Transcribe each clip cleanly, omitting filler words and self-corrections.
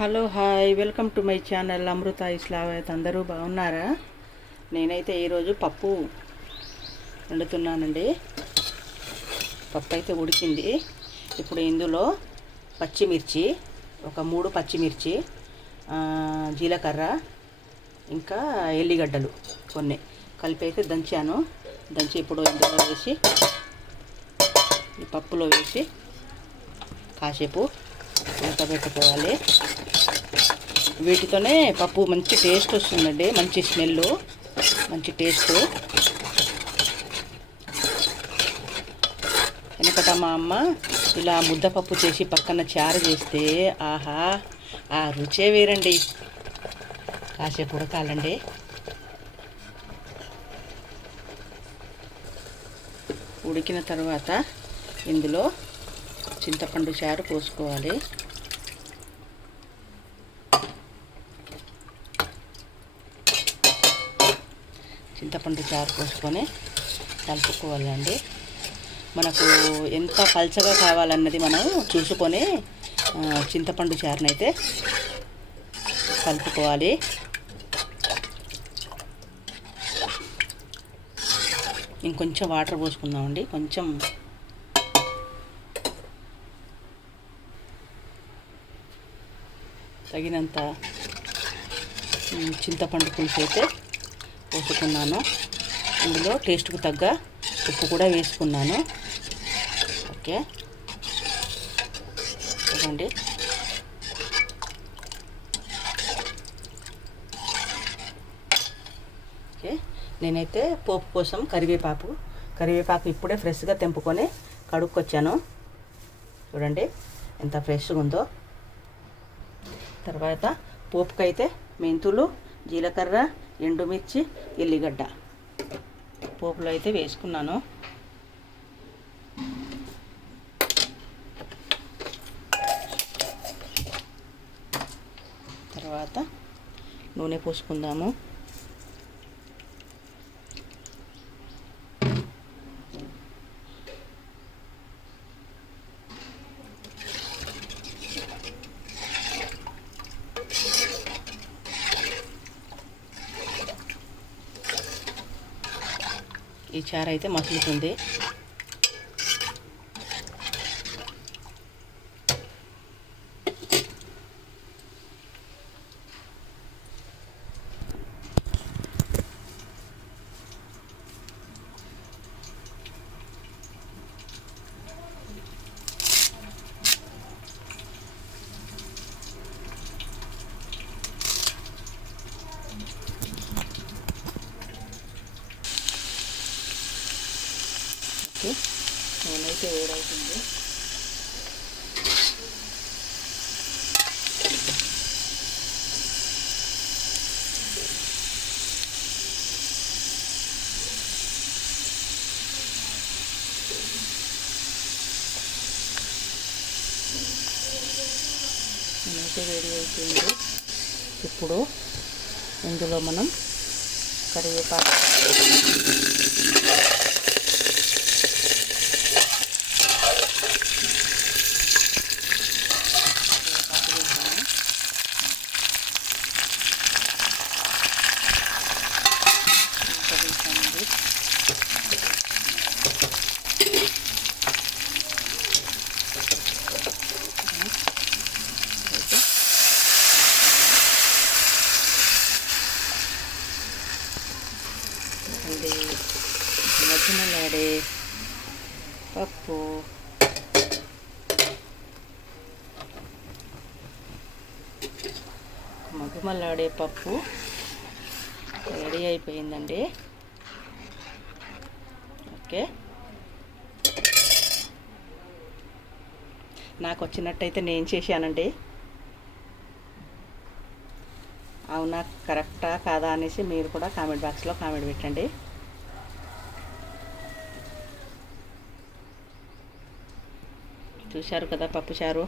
Hello hi welcome to my channel Amrutha Islavath. అందరూ బాగున్నారా? నేనైతే ఈరోజు పప్పు వండుతున్నానండి. పప్పు అయితే ఉడికింది. ఇప్పుడు ఇందులో పచ్చిమిర్చి, ఒక 3 పచ్చిమిర్చి, జీలకర్ర, ఇంకా ఎల్లిగడ్డలు కొన్ని కలిపి అయితే దంచాను. ఇప్పుడు ఇందులో వేసి ఈ పప్పులో వేసి కాసేపు ఉడకబెట్టుకోవాలి. వీటితోనే పప్పు మంచి టేస్ట్ వస్తుందండి, మంచి స్మెల్, మంచి టేస్ట్. వెనకట మా అమ్మ ఇలా ముద్దపప్పు చేసి పక్కన చారు చేస్తే ఆహా, ఆ రుచే వేరండి. కాసేపు ఉడకాలండి. ఉడికిన తర్వాత ఇందులో చింతపండు చారు పోసుకోవాలి. చింతపండు చారు పోసుకొని కలుపుకోవాలండి. మనకు ఎంత పల్చగా కావాలన్నది మనం చూసుకొని చింతపండు చారునైతే కలుపుకోవాలి. ఇంకొంచెం వాటర్ పోసుకుందామండి. కొంచెం తగినంత చింతపండు పులుసు అయితే పోసుకున్నాను. ఇందులో టేస్ట్కు తగ్గ ఉప్పు కూడా వేసుకున్నాను. ఓకే, చూడండి. ఓకే, నేనైతే పోపు కోసం కరివేపాకు ఇప్పుడే ఫ్రెష్గా తెంపుకొని కడుక్కొచ్చాను. చూడండి ఎంత ఫ్రెష్గా ఉందో. తర్వాత పోపుకైతే మెంతులు, జీలకర్ర, ఎండుమిర్చి, ఎల్లిగడ్డ పోపులో అయితే వేసుకున్నాను. తర్వాత నూనె పోసుకుందాము. ఈ చారు అయితే మసులుతుంది. నూనె అయితే వేడవుతుంది. నూనె వేడి అవుతుంది. ఇప్పుడు ఇందులో మనం కరివేపాకు, మధ్యమలాడే పప్పు మగుమలాడే పప్పు రెడీ అయిపోయిందండి. ఓకే, నాకు వచ్చినట్టయితే నేను చేశానండి. అవునా, కరెక్టా కాదా అనేసి మీరు కూడా కామెంట్ బాక్స్లో కామెంట్ పెట్టండి. చూశారు కదా పప్పుచారు.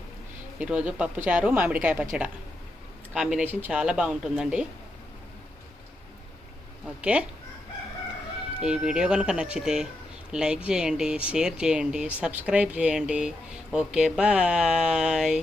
ఈరోజు పప్పుచారు మామిడికాయ పచ్చడి కాంబినేషన్ చాలా బాగుంటుందండి. ఓకే, ఈ వీడియో కనుక నచ్చితే లైక్ చేయండి, షేర్ చేయండి, సబ్స్క్రైబ్ చేయండి. Okay, bye.